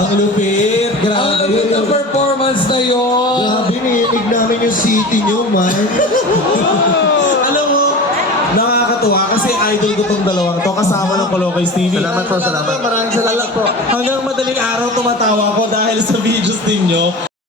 Ang lupit. Grabe. Ang lupit ng performance na yun. Grabe, nilinig namin yung city nyo, man. Alam mo, nakakatuwa kasi idol ko tong dalawang to kasama ng Colocais TV. Salamat po, salamat. Maraming salamat po. Hanggang madaling araw tumatawa ko dahil sa videos ninyo.